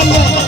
Sunday. Yeah. Yeah.